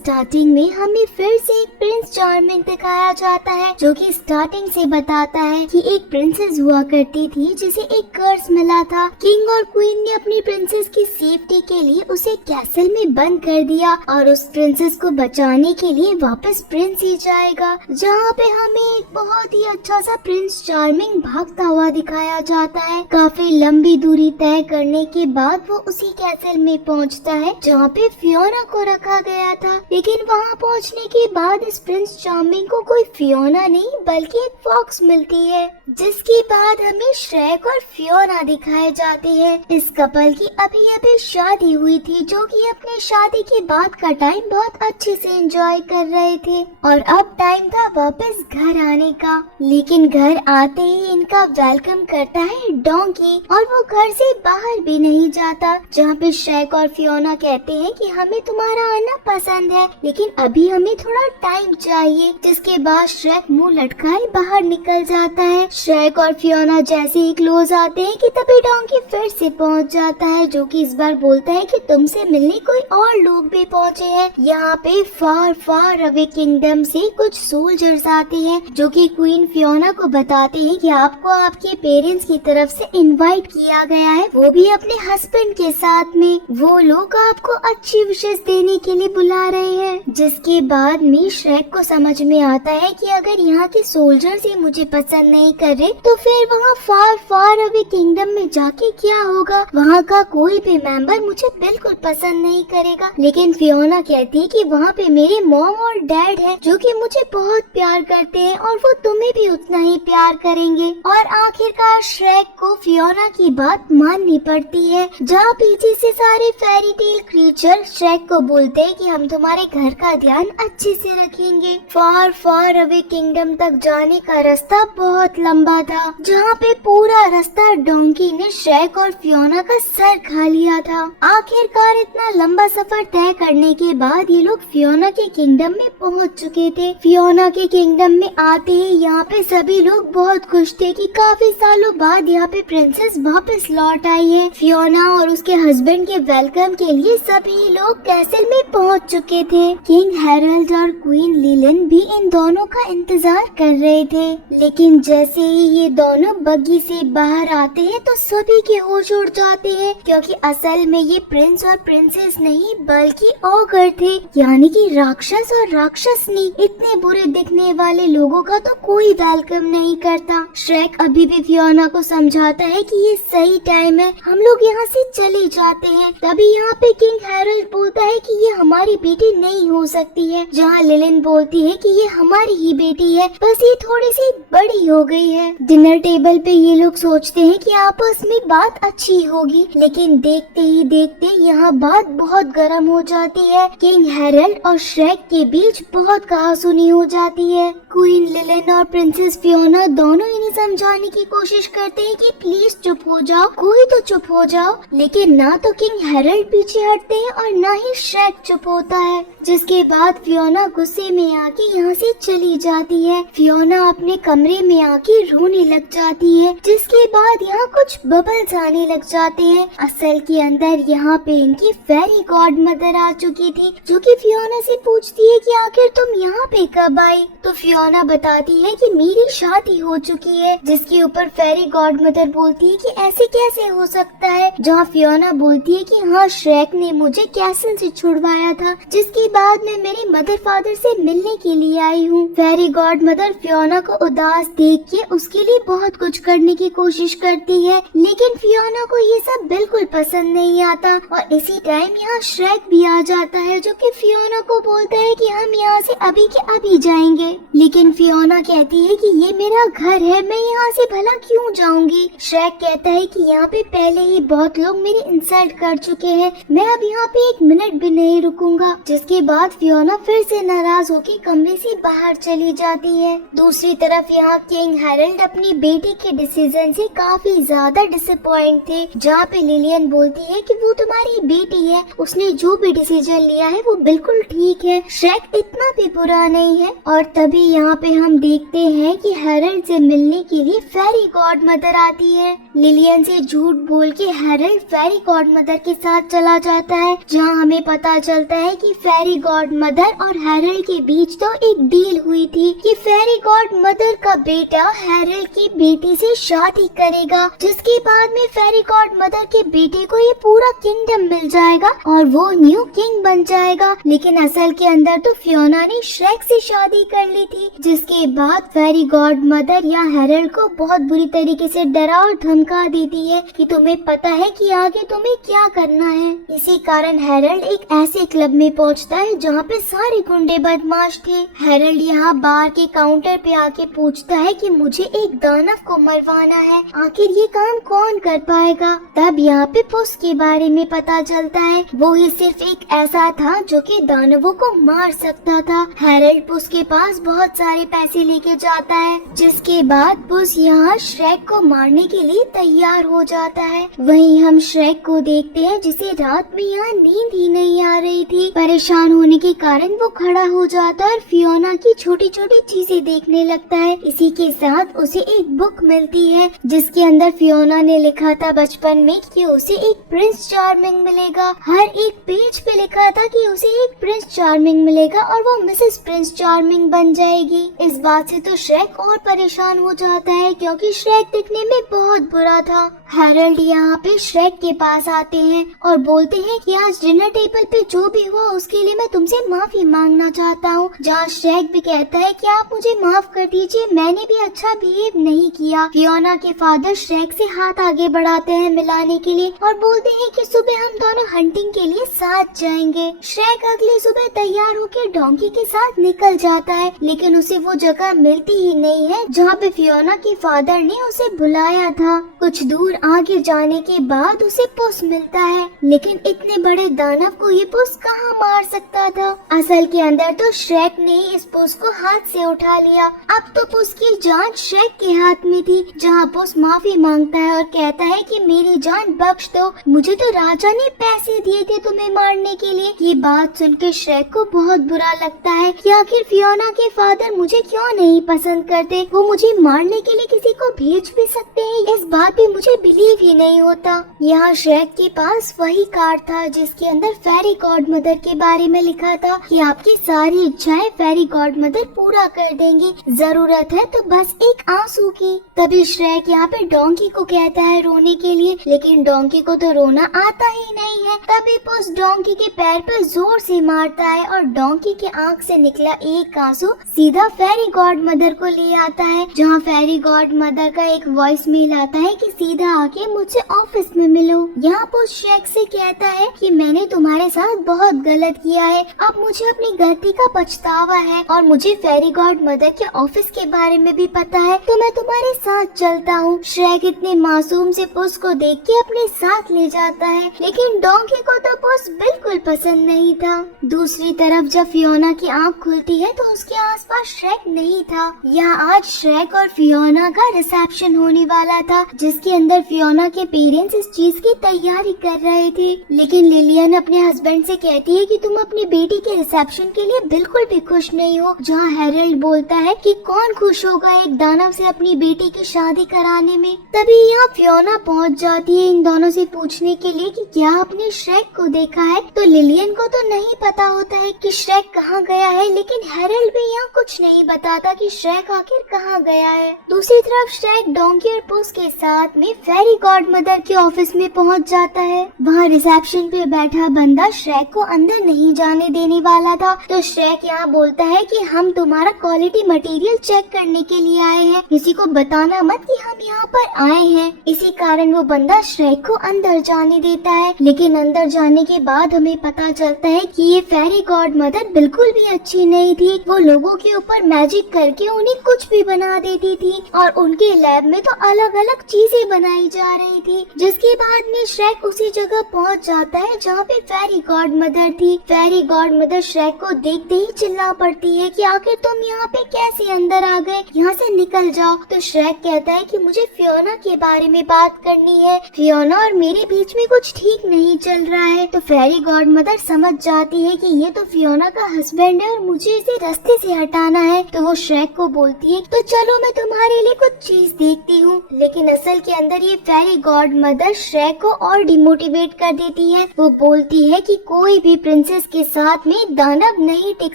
Starting में हमें फिर से एक प्रिंस चार्मिंग दिखाया जाता है, जो कि स्टार्टिंग से बताता है कि एक प्रिंसेस हुआ करती थी जिसे एक कर्स मिला था। किंग और क्वीन ने अपनी प्रिंसेस की सेफ्टी के लिए उसे कैसल में बंद कर दिया और उस प्रिंसेस को बचाने के लिए वापस प्रिंस ही जाएगा, जहाँ पे हमें एक बहुत ही अच्छा सा प्रिंस चार्मिंग भागता हुआ दिखाया जाता है। काफी लंबी दूरी तय करने के बाद वो उसी कैसल में पहुँचता है जहाँ पे फियोना को रखा गया था, लेकिन वहाँ पहुँचने के बाद इस प्रिंस चार्मिंग को कोई फियोना नहीं बल्कि एक फॉक्स मिलती है, जिसके बाद हमें श्रेक और फियोना दिखाए जाते हैं। इस कपल की अभी अभी शादी हुई थी, जो कि अपने शादी के बाद का टाइम बहुत अच्छे से एंजॉय कर रहे थे और अब टाइम था वापस घर आने का। लेकिन घर आते ही इनका वेलकम करता है डोंकी और वो घर से बाहर भी नहीं जाता, जहाँ पे श्रेक और फियोना कहते हैं कि हमें तुम्हारा आना पसंद है लेकिन अभी हमें थोड़ा टाइम चाहिए, जिसके बाद श्रेक मुंह लटकाए बाहर निकल जाता है। श्रेक और फियोना जैसे ही क्लोज आते हैं कि तभी डोंकी फिर से पहुंच जाता है, जो कि इस बार बोलता है कि तुमसे मिलने कोई और लोग भी पहुंचे हैं। यहाँ पे फार फार अवे किंगडम से कुछ सोल्जर्स आते हैं, जो कि क्वीन फियोना को बताते हैं कि आपको आपके पेरेंट्स की तरफ से इनवाइट किया गया है, वो भी अपने हस्बैंड के साथ में। वो लोग आपको अच्छी विशेष देने के लिए बुला रहे हैं। जिसके बाद में श्रेक को समझ में आता है कि अगर यहाँ के सोल्जर्स ही मुझे पसंद नहीं कर रहे तो फिर वहाँ फार फार अवे किंगडम में जाके क्या होगा, वहाँ का कोई भी मेंबर मुझे बिल्कुल पसंद नहीं करेगा। लेकिन फियोना कहती है कि वहाँ पे मेरे मॉम और डैड है, जो कि मुझे बहुत प्यार करते हैं और वो तुम्हें भी उतना ही प्यार करेंगे। और आखिरकार श्रेक को फियोना की बात माननी पड़ती है, जहाँ पीछे से सारे फेरी टेल क्रीचर श्रेक को बोलते हैं कि हम तुम्हारे घर का ध्यान अच्छे से रखेंगे। फार फार अवे किंगडम तक जाने का रास्ता बहुत लंबा था, जहाँ पे पूरा रास्ता डोंकी ने श्रेक और फियोना का सर खा लिया था। आखिरकार इतना लंबा सफर तय करने के बाद ये लोग फियोना के किंगडम में पहुँच चुके थे। फियोना के किंगडम में आते ही यहाँ पे सभी लोग बहुत खुश थे कि काफी सालों बाद यहाँ पे प्रिंसेस वापस लौट आई है। फियोना और उसके हस्बैंड के वेलकम के लिए सभी लोग कैसल में पहुँच चुके थे। किंग हैरोल्ड और क्वीन लिलिन भी इन दोनों का इंतजार कर रहे थे, लेकिन जैसे ही ये दोनों बग्गी से बाहर आते हैं तो सभी के होश उड़ जाते हैं, क्योंकि असल में ये प्रिंस और प्रिंसेस नहीं बल्कि ऑगर थे, यानी कि राक्षस और राक्षसनी। इतने बुरे दिखने वाले लोगों का तो कोई वेलकम नहीं करता। श्रेक अभी भी फियोना को समझाता है कि ये सही टाइम है, हम लोग यहाँ से चले जाते हैं। तभी यहाँ पे किंग हैरोल्ड बोलता है कि ये हमारी बेटी नहीं हो सकती है, जहाँ लिलिन बोलती है कि ये हमारी ही बेटी है, बस ये थोड़ी सी बड़ी हो गई है। डिनर टेबल पे ये लोग सोचते हैं कि आपस में बात अच्छी होगी, लेकिन देखते ही देखते यहाँ बात बहुत गर्म हो जाती है। किंग हैरोल्ड और श्रेक के बीच बहुत कहासुनी हो जाती है। क्वीन लिलिन और प्रिंसेस फियोना दोनों इन्हें समझाने की कोशिश करते हैं कि प्लीज चुप हो जाओ, कोई तो चुप हो जाओ, लेकिन ना तो किंग हैरोल्ड पीछे हटते हैं और ना ही श्रेक चुप होता है। जिसके बाद फियोना गुस्से में आके यहाँ से चली जाती है। फियोना अपने कमरे में आके रोने लग जाती है, जिसके बाद यहाँ कुछ बबल्स आने लग जाते हैं। असल के अंदर यहाँ पे इनकी फेरी गॉड मदर आ चुकी थी, जो कि फियोना से पूछती है कि आखिर तुम यहाँ पे कब आई। तो फियोना बताती है कि मेरी शादी हो चुकी है, जिसके ऊपर फेरी गॉड मदर बोलती है कि ऐसे कैसे हो सकता है, जहाँ फियोना बोलती है कि हाँ श्रेक ने मुझे कैसल से छुड़वाया था, जिसके बाद मैं मेरे मदर फादर से मिलने के लिए आई हूँ। फेरी गॉड मदर फियोना को उदास देख के उसके लिए बहुत कुछ करने की कोशिश करती है, लेकिन फियोना को ये सब बिल्कुल पसंद नहीं आता। और इसी टाइम यहाँ श्रेक भी आ जाता है, जो कि फियोना को बोलता है कि हम यहाँ से अभी के अभी जाएंगे, लेकिन फियोना कहती है कि ये मेरा घर है, मैं यहाँ से भला क्यों जाऊंगी। श्रेक कहता है कि यहाँ पे पहले ही बहुत लोग मेरी इंसल्ट कर चुके हैं, मैं अब यहाँ पे एक मिनट भी नहीं रुकूंगा। जिसके बाद फियोना फिर से नाराज होकर कमरे से बाहर चली जाती है। दूसरी तरफ यहाँ किंग हैरोल्ड अपनी बेटी के डिसीजन से काफी ज्यादा डिसअपॉइंट थे, जहाँ पे लिलियन बोलती है कि वो तुम्हारी बेटी है, उसने जो भी डिसीजन लिया है वो बिल्कुल ठीक है, श्रेक इतना भी बुरा नहीं है। और तभी यहाँ पे हम देखते हैं कि हैरोल्ड से मिलने के लिए फेरी गॉड मदर आती है। लिलियन से झूठ बोल के हैरोल्ड फेरी गॉड मदर के साथ चला जाता है, जहाँ हमें पता चलता है कि फेरी गॉड मदर और हैरल्ड के बीच तो एक डील हुई थी कि फेरी गॉड मदर का बेटा हैरल्ड की बेटी से शादी करेगा, जिसके बाद में फेरी गॉड मदर के बेटे को ये पूरा किंगडम मिल जाएगा और वो न्यू किंग बन जाएगा। लेकिन असल के अंदर तो फियोना ने श्रेक से शादी कर ली थी, जिसके बाद फेरी गॉड मदर या हैरल्ड को बहुत बुरी तरीके से डरा और धमका देती है कि तुम्हें पता है कि आगे तुम्हें क्या करना है। इसी कारण हैरल्ड एक ऐसे क्लब में पहुंचता है जहां पे सारे गुंडे बदमाश थे। हैरल्ड यहाँ बार के काउंटर पे आके पूछता है कि मुझे एक दानव को मरवाना है, आखिर ये काम कौन कर पाएगा। तब यहाँ पे पुस के बारे में पता चलता है, वो ही सिर्फ एक ऐसा था जो कि दानवों को मार सकता था। हैरल्ड पुस के पास बहुत सारे पैसे लेके जाता है, जिसके बाद पुस यहाँ श्रेक को मारने के लिए तैयार हो जाता है। वहीं हम श्रेक को देखते हैं जिसे रात में यहाँ नींद ही नहीं आ रही थी। परेशान होने के कारण वो खड़ा हो जाता है और फियोना की छोटी छोटी चीजें देखने लगता है। इसी के साथ उसे एक बुक मिलती है जिसके अंदर फियोना ने लिखा था बचपन में कि उसे एक प्रिंस चार्मिंग मिलेगा। हर एक पेज पे लिखा था कि उसे एक प्रिंस चार्मिंग मिलेगा और वो मिसेस प्रिंस चार्मिंग बन जाएगी। इस बात से तो श्रेक और परेशान हो जाता है क्योंकि श्रेक दिखने में बहुत बुरा था। हैरल्ड यहाँ पे श्रेक के पास आते हैं और बोलते हैं कि आज डिनर टेबल पे जो भी हुआ उसके लिए मैं तुमसे माफी मांगना चाहता हूँ। जहाँ श्रेक भी कहता है कि आप मुझे माफ कर दीजिए, मैंने भी अच्छा बिहेव नहीं किया। फियोना के फादर श्रेक से हाथ आगे बढ़ाते हैं मिलाने के लिए और बोलते हैं कि सुबह हम दोनों हंटिंग के लिए साथ जाएंगे। श्रेक अगली सुबह तैयार होकर डोंकी के साथ निकल जाता है, लेकिन उसे वो जगह मिलती ही नहीं है जहाँ पे फियोना के फादर ने उसे बुलाया था। कुछ दूर आगे जाने के बाद उसे पुस मिलता है, लेकिन इतने बड़े दानव को ये पुस कहाँ मार सकता था। असल के अंदर तो श्रेक ने इस पुस को हाथ से उठा लिया। अब तो पुस की जान श्रेक के हाथ में थी, जहाँ पुस माफी मांगता है और कहता है कि मेरी जान बख्श दो, मुझे तो राजा ने पैसे दिए थे तुम्हें मारने के लिए। ये बात सुनकर श्रेक को बहुत बुरा लगता है कि आखिर फियोना के फादर मुझे क्यों नहीं पसंद करते, वो मुझे मारने के लिए किसी को भेज भी सकते हैं, इस बात पे मुझे बिलीव ही नहीं होता। यहाँ श्रेक के पास वही कार्ड था जिसके अंदर फेरी गॉड मदर के बारे में लिखा था कि आपकी सारी इच्छाएं फेरी गॉड मदर पूरा कर देंगी, जरूरत है तो बस एक आंसू की। तभी श्रेक यहाँ पे डोंकी को कहता है रोने के लिए, लेकिन डोंकी को तो रोना आता ही नहीं है। तभी पुस डोंकी के पैर पर जोर से मारता है और डोंकी के आंख से निकला एक आंसू सीधा फेरी गॉड मदर को ले आता है, जहाँ फेरी गॉड मदर का एक वॉइस मेल आता है कि सीधा आके मुझसे ऑफिस में मिलो। यहाँ पुस श्रेक से कहता है कि मैंने तुम्हारे साथ बहुत गलत किया है, अब मुझे अपनी गलती का पछतावा है और मुझे फेरी गॉड मदर के ऑफिस के बारे में भी पता है, तो मैं तुम्हारे साथ चलता हूँ। श्रेक इतने मासूम से पुस को देख के अपने साथ ले जाता है, लेकिन डोंकी को तो पुस बिल्कुल पसंद नहीं था। दूसरी तरफ जब फियोना की आँख खुलती है तो उसके आसपास श्रेक नहीं था। यहाँ आज श्रेक और फियोना का रिसेप्शन होने वाला था, जिसके अंदर फियोना के पेरेंट्स इस चीज की तैयारी कर रहे थे। लेकिन लिलियन अपने हस्बैंड से कहती है कि तुम अपनी बेटी के रिसेप्शन के लिए बिल्कुल भी खुश नहीं हो, जहाँ हैरल्ड बोलता है कि कौन खुश होगा एक दानव से अपनी बेटी की शादी कराने में। तभी यहाँ फियोना पहुँच जाती है इन दोनों से पूछने के लिए कि क्या आपने श्रेक को देखा है। तो लिलियन को तो नहीं पता होता है कि श्रेक कहाँ गया है, लेकिन हैरल्ड भी यहाँ कुछ नहीं बताता कि श्रेक आखिर कहाँ गया है। दूसरी तरफ श्रेक डोंकी और पुस के साथ में फेरी गॉड मदर के ऑफिस में पहुंच जाता है। वहाँ रिसेप्शन पे बैठा बंदा श्रेक को अंदर नहीं जाने देने वाला था, तो श्रेक यहाँ बोलता है कि हम तुम्हारा क्वालिटी मटेरियल चेक करने के लिए आए हैं, किसी को बताना मत कि हम यहाँ पर आए हैं। इसी कारण वो बंदा श्रेक को अंदर जाने देता है, लेकिन अंदर जाने के बाद हमें पता चलता है कि ये फेरी गॉड मदर बिल्कुल भी अच्छी नहीं थी। वो लोगों के ऊपर मैजिक करके उन्हें कुछ भी बना देती थी और उनके लैब में तो अलग अलग चीजें बनाई जा रही थी। जिसके बाद में श्रेक उसी जगह पहुंच जाता है जहाँ पे फेरी गॉड मदर थी। फेरी गॉड मदर श्रेक को देखते ही चिल्ला पड़ती है कि आखिर तुम यहाँ पे कैसे अंदर आ गए, यहाँ से निकल जाओ। तो श्रेक कहता है कि मुझे फियोना के बारे में बात करनी है, फियोना और मेरे बीच में कुछ ठीक नहीं चल रहा है। तो फेरी गॉड मदर समझ जाती है कि ये तो फियोना का हस्बैंड है और मुझे इसे रास्ते से हटाना है। तो वो श्रेक को बोलती है तो चलो मैं तुम्हारे लिए कुछ चीज देखती हूँ। लेकिन असल के अंदर ये फेरी गॉड मदर श्रेक को और डिमोटिवेट कर देती है। वो बोलती है कि कोई भी प्रिंसेस के साथ में दानव नहीं टिक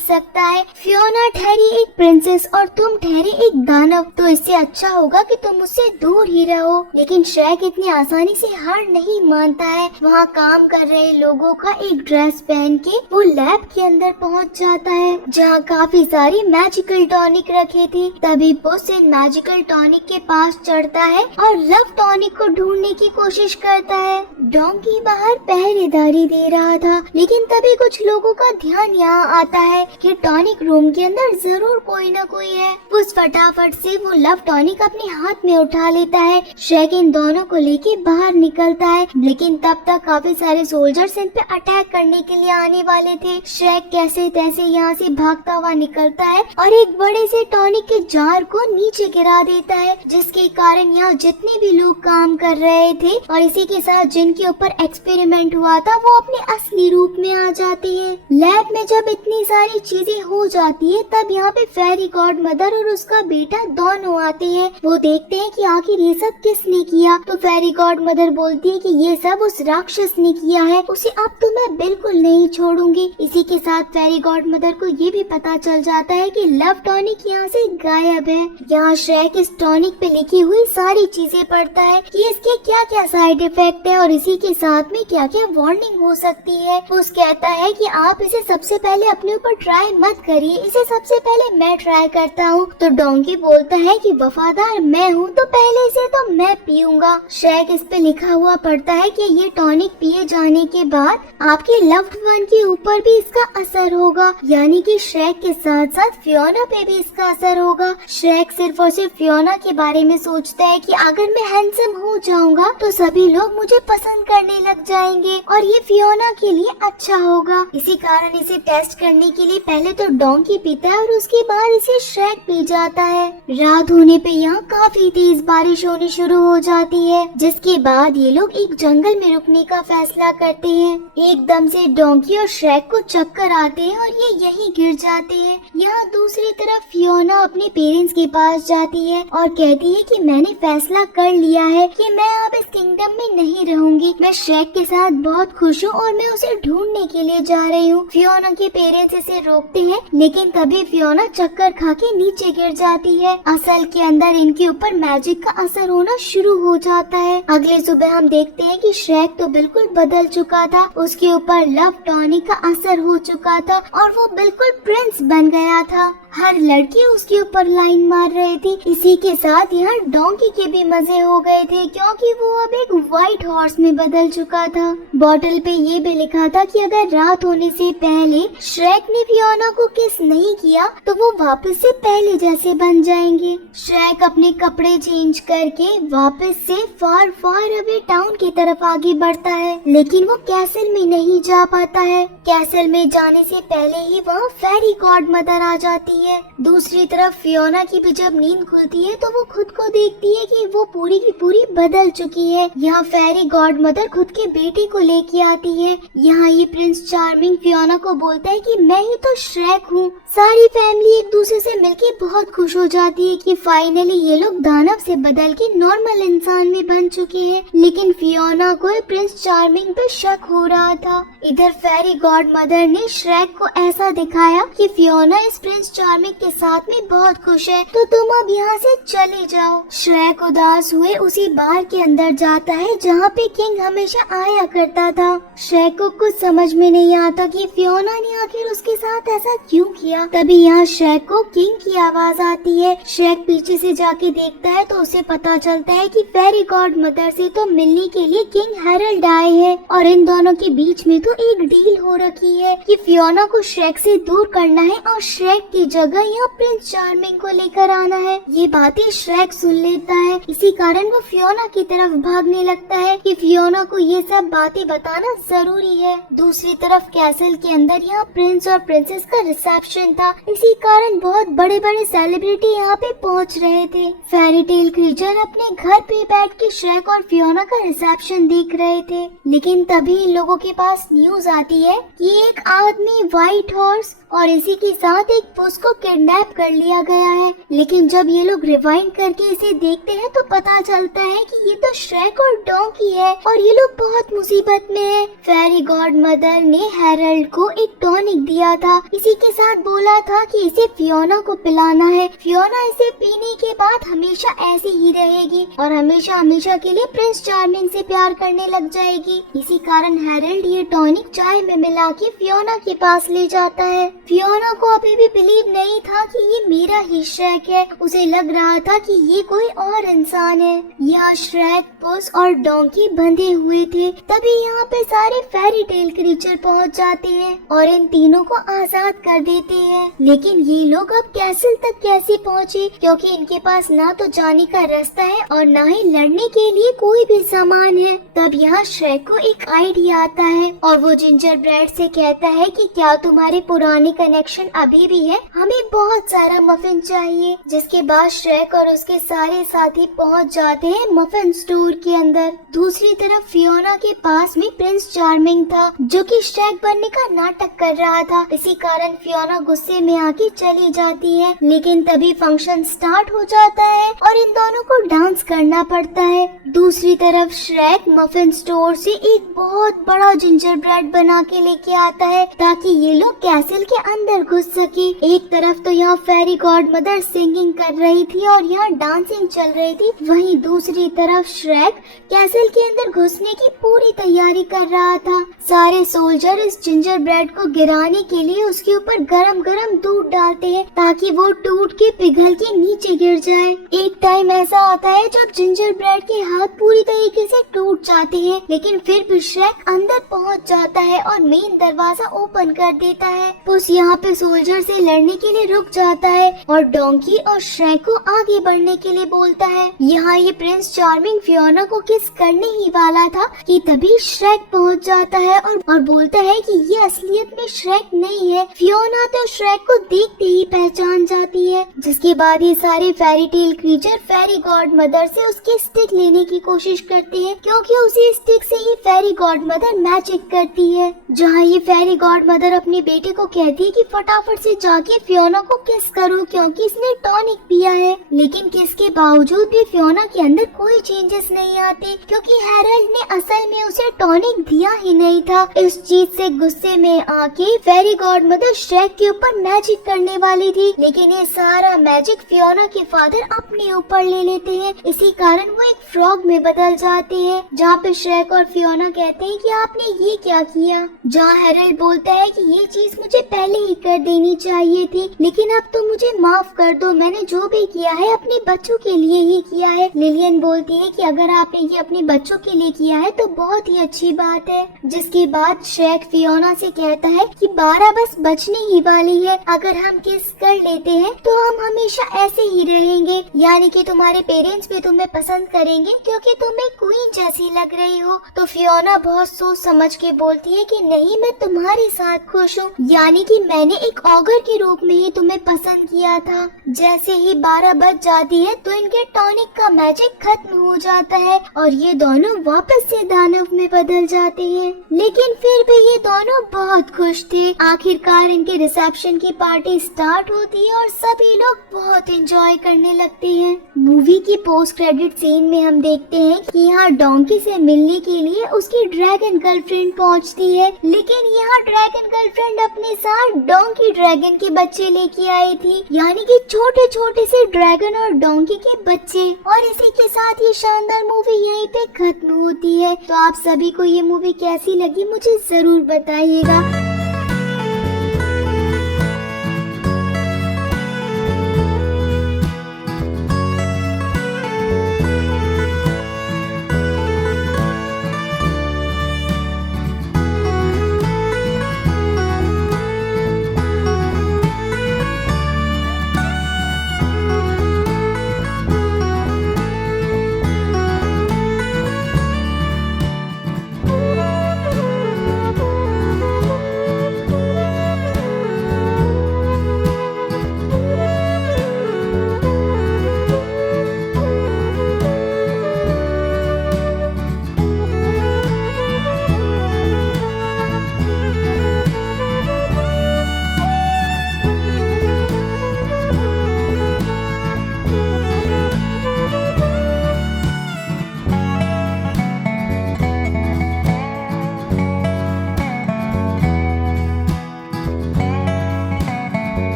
सकता है। फियोना ठहरी एक प्रिंसेस और तुम ठहरे एक दानव, तो इससे अच्छा होगा कि तुम मुझसे दूर ही रहो। लेकिन श्रेक इतनी आसानी से हार नहीं मानता है। वहाँ काम कर रहे लोगों का एक ड्रेस पहन के वो लैब के अंदर पहुँच जाता है, जहाँ काफी सारी मैजिकल टॉनिक रखे थे। तभी पुस इन मैजिकल टॉनिक के पास चढ़ता है और लव टॉनिक को ढूंढने की कोशिश करता है। डोंकी बाहर पहरेदारी दे रहा था, लेकिन तभी कुछ लोगों का ध्यान यहाँ आता है कि टॉनिक रूम के अंदर जरूर कोई न कोई है। पुस फटाफट से वो लव टॉनिक अपने हाथ में उठा लेता है। श्रेक इन दोनों को लेके बाहर निकलता है, लेकिन तब तक काफी सारे सोल्जर्स इन पे अटैक करने के लिए आने वाले थे। श्रेक कैसे तैसे यहाँ से भागता हुआ निकलता है और एक बड़े से टॉनिक के जार को नीचे गिरा देता है, जिसके कारण यहाँ जितने भी लोग काम कर रहे थे और इसी के साथ जिनके ऊपर एक्सपेरिमेंट हुआ था वो अपने असली रूप में आ जाते हैं। लैब में जब इतनी सारी चीजें हो जाती है तब यहाँ पे फेरी गॉड मदर और उसका बेटा दोनों आते हैं। वो देखते हैं कि आखिर ये सब किसने किया, तो फेरी गॉड मदर बोलती है कि ये सब उस राक्षस ने किया है, उसे अब तो मैं बिल्कुल नहीं छोड़ूंगी। इसी के साथ फेरी गॉड मदर को ये भी पता चल जाता है कि लव टॉनिक यहाँ से गायब है। यहाँ श्रेक इस टॉनिक पे लिखी हुई सारी चीजें पढ़ता है कि इसके क्या क्या साइड इफेक्ट है और इसी के साथ में क्या क्या वार्निंग हो सकती है। उस कहता है कि आप इसे सबसे पहले अपने ऊपर ट्राई मत करिए, इसे सबसे पहले मैं ट्राई करता हूँ। तो डोंकी बोलता है कि वफादार मैं हूँ तो पहले से तो मैं पीऊंगा। श्रेक इस पे लिखा हुआ पढ़ता है कि ये टॉनिक पिए जाने के बाद आपके लव्ड वन के ऊपर भी इसका असर होगा, यानी कि श्रेक के साथ साथ फियोना पे भी इसका असर होगा। श्रेक सिर्फ और सिर्फ फियोना के बारे में सोचता है कि अगर मैं हैंडसम हो जाऊंगा तो सभी लोग मुझे पसंद करने लग जाएंगे और ये फियोना के लिए अच्छा होगा। इसी कारण इसे टेस्ट करने के लिए पहले तो डोंकी पीता है और उसके बाद इसे श्रेक पी जाता है। रात होने पे यहाँ काफी तेज बारिश होनी शुरू हो जाती है, जिसके बाद ये लोग एक जंगल में रुकने का फैसला करते हैं। एकदम से डोंकी और श्रेक को चक्कर आते हैं और ये यहीं गिर जाते हैं। यहाँ दूसरी तरफ फियोना अपने पेरेंट्स के पास जाती है और कहती है कि मैंने फैसला कर लिया है कि मैं अब इस किंगडम में नहीं रहूंगी। मैं श्रेक के साथ बहुत खुश हूँ और मैं उसे ढूंढने के लिए जा रही हूँ। फियोना के पेरेंट्स इसे रोकते हैं, लेकिन तभी फियोना चक्कर खा के नीचे गिर जाती है। असल के अंदर इनके ऊपर मैजिक का असर होना शुरू हो जाता है। अगले सुबह हम देखते हैं कि श्रेक तो बिल्कुल बदल चुका था, उसके ऊपर लव टॉनिक का असर हो चुका था और वो बिल्कुल प्रिंस बन गया था। हर लड़की उसके ऊपर लाइन मार रही थी। इसी के साथ यहाँ डोंकी के भी मजे हो गए थे, क्योंकि वो अब एक व्हाइट हॉर्स में बदल चुका था। बॉटल पे ये भी लिखा था कि अगर रात होने से पहले श्रेक ने फियोना को किस नहीं किया तो वो वापस से पहले जैसे बन जाएंगे। श्रेक अपने कपड़े चेंज करके वापस से फार फार अवे टाउन की तरफ आगे बढ़ता है, लेकिन वो कैसल में नहीं जा पाता है। कैसल में जाने से पहले ही वहाँ फेरी गॉड मदर आ जाती है। दूसरी तरफ फियोना की भी जब नींद खुलती है तो वो खुद को देखती है कि वो पूरी की पूरी बदल चुकी है। यहाँ फेरी गॉड मदर खुद के बेटे को लेके आती है। यहाँ ये प्रिंस चार्मिंग फियोना को बोलता है कि मैं ही तो श्रेक हूँ। सारी फैमिली एक दूसरे से मिलके बहुत खुश हो जाती है कि फाइनली ये लोग दानव से बदल के नॉर्मल इंसान में बन चुके हैं। लेकिन फियोना को प्रिंस चार्मिंग पे शक हो रहा था। इधर फेरी गॉड मदर ने श्रेक को ऐसा दिखाया कि फियोना इस प्रिंस चार्मिंग के साथ में बहुत खुश है, तो तुम अब यहाँ से चले जाओ। श्रेक उदास हुए उसी बार के अंदर जाता है जहाँ पे किंग हमेशा आया करता था। श्रेक को कुछ समझ में नहीं आता कि फियोना ने आखिर उसके साथ ऐसा क्यों किया। तभी यहाँ श्रेक को किंग की आवाज आती है। श्रेक पीछे से जाके देखता है तो उसे पता चलता है कि फेरी गॉड मदर से तो मिलने के लिए किंग हेरल्ड आए हैं और इन दोनों के बीच में तो एक डील हो रखी है कि फियोना को श्रेक से दूर करना है और श्रेक की जगह यहाँ प्रिंस चार्मिंग को लेकर आना है। ये बातें श्रेक सुन लेता है, इसी कारण वो फियोना की तरफ भागने लगता है कि फियोना को ये सब बातें बताना जरूरी है। दूसरी तरफ कैसल के अंदर यहाँ प्रिंस और प्रिंसेस का रिसेप्शन था, इसी कारण बहुत बड़े बड़े सेलिब्रिटी यहाँ पे पहुँच रहे थे। फेरी टेल क्रीचर अपने घर पे बैठ के श्रेक और फियोना का रिसेप्शन देख रहे थे, लेकिन तभी इन लोगों के पास न्यूज आती है कि एक आदमी व्हाइट हॉर्स और इसी के साथ एक पुस को किडनैप कर लिया गया है। लेकिन जब ये लोग रिवाइंड करके इसे देखते हैं तो पता चलता है कि ये तो श्रेक और डोंकी है और ये लोग बहुत मुसीबत में है। फेरी गॉड मदर ने हैरल्ड को एक टॉनिक दिया था, इसी के साथ बोला था कि इसे फियोना को पिलाना है। फियोना इसे पीने के बाद हमेशा ऐसे ही रहेगी और हमेशा हमेशा के लिए प्रिंस चार्मिंग से प्यार करने लग जाएगी। इसी कारण हैरल्ड ये टॉनिक चाय में मिला के फियोना के पास ले जाता है। फियोना को अभी भी बिलीव नहीं था कि ये मेरा ही श्रेक है। उसे लग रहा था कि ये कोई और इंसान है। यहाँ श्रेक, पुस और डोंकी बंधे हुए थे। तभी यहाँ पे सारे फेरी टेल क्रीचर पहुँच जाते हैं और इन तीनों को आजाद कर देते हैं। लेकिन ये लोग अब कैसल तक कैसे पहुँचे, क्योंकि इनके पास ना तो जाने का रास्ता है और ना ही लड़ने के लिए कोई भी सामान है। तब यहाँ श्रेक को एक आइडिया आता है और वो जिंजर ब्रेड से कहता है कि क्या तुम्हारे पुराने कनेक्शन अभी भी है, हमें बहुत सारा मफिन चाहिए। जिसके बाद श्रेक और उसके सारे साथी पहुंच जाते हैं मफिन स्टोर के अंदर। दूसरी तरफ फियोना के पास में प्रिंस चार्मिंग था जो कि श्रेक बनने का नाटक कर रहा था। इसी कारण फियोना गुस्से में आके चली जाती है। लेकिन तभी फंक्शन स्टार्ट हो जाता है और इन दोनों को डांस करना पड़ता है। दूसरी तरफ श्रेक मफिन स्टोर से एक बहुत बड़ा जिंजर ब्रेड बना के लेके आता है ताकि ये लोग कैसल के अंदर घुस सके। एक तरफ तो यहाँ फेरी गॉड मदर सिंगिंग कर रही थी और यहाँ डांसिंग चल रही थी, वहीं दूसरी तरफ श्रेक कैसल के अंदर घुसने की पूरी तैयारी कर रहा था। सारे सोल्जर इस जिंजर ब्रेड को गिराने के लिए उसके ऊपर गरम गरम दूध डालते हैं ताकि वो टूट के पिघल के नीचे गिर जाए। एक टाइम ऐसा आता है जब जिंजर ब्रेड के हाथ पूरी तरीके से टूट जाते हैं, लेकिन फिर भी श्रेक अंदर पहुंच जाता है और मेन दरवाजा ओपन कर देता है। पुस यहाँ पे सोल्जर से लड़ने के लिए रुक जाता है और डोंकी और श्रेक को आगे बढ़ने के लिए बोलता है। यहाँ ये प्रिंस चार्मिंग फियोना को किस करने ही वाला था कि तभी श्रेक पहुँच जाता है और बोलता है कि ये असलियत में श्रेक नहीं है। फियोना तो श्रेक को देखते ही पहचान जाती है। जिसके बाद ये सारे फेरी टेल क्रीचर फेरी गॉड मदर से उसकी स्टिक लेने की कोशिश करते हैं, क्योंकि उसी स्टिक से ही फेरी गॉड मदर मैजिक करती है। जहाँ ये फेरी गॉड मदर अपने बेटे को कहती है कि फटाफट से जाके फियोना को किस करो क्योंकि इसने टॉनिक पिया है। लेकिन किस के बावजूद भी फियोना के अंदर कोई चेंजेस नहीं आते, क्योंकि हैरल्ड ने असल में उसे टॉनिक दिया ही नहीं था। इस चीज से गुस्से में आके फेरी गॉड मदर श्रेक के ऊपर मैजिक करने वाली थी, लेकिन ये सारा मैजिक फियोना के फादर अपने ऊपर ले लेते हैं। इसी कारण वो एक फ्रॉग में बदल जाते हैं। जहाँ पे श्रेक और फियोना कहते हैं कि आपने ये क्या किया, जहाँ हैरल्ड बोलता है कि ये चीज मुझे पहले ही कर देनी चाहिए थी, लेकिन अब तो मुझे माफ कर दो, मैंने जो भी किया है अपने बच्चों के लिए ही किया है। लिलियन बोलती है कि अगर आपने ये अपने बच्चों के लिए किया है तो बहुत ही अच्छी बात है। जिसके बाद श्रेक फियोना से कहता है कि 12 बस बचने ही वाली है, अगर हम किस कर लेते हैं तो हम हमेशा ऐसे ही रहेंगे, यानी कि तुम्हारे पेरेंट्स भी तुम्हें पसंद करेंगे क्योंकि तुम एक क्वीन जैसी लग रही हो। तो फियोना बहुत सोच समझ के बोलती है कि नहीं, मैं तुम्हारे साथ खुश हूँ, यानी कि मैंने एक ऑगर के रूप में ही तुम्हें पसंद किया था। जैसे ही 12 बज जाती है तो इनके टॉनिक का मैजिक खत्म हो जाता है और ये दोनों वापस से दानव में बदल जाते हैं। लेकिन फिर भी ये दोनों बहुत खुश थे। आखिरकार इनके रिसेप्शन की पार्टी स्टार्ट होती है और सभी लोग बहुत एंजॉय करने लगते हैं। मूवी की पोस्ट क्रेडिट सीन में हम देखते हैं कि यहाँ डोंकी से मिलने के लिए उसकी ड्रैगन गर्लफ्रेंड पहुँचती है, लेकिन यहाँ ड्रैगन गर्लफ्रेंड अपने साथ डोंकी ड्रैगन के बच्चे लेके आई थी, यानी कि छोटे छोटे से ड्रैगन और डोंकी के बच्चे। और इसी के साथ ये शानदार मूवी यहीं पे खत्म होती है। तो आप सभी को ये मूवी कैसी लगी मुझे जरूर बताइएगा।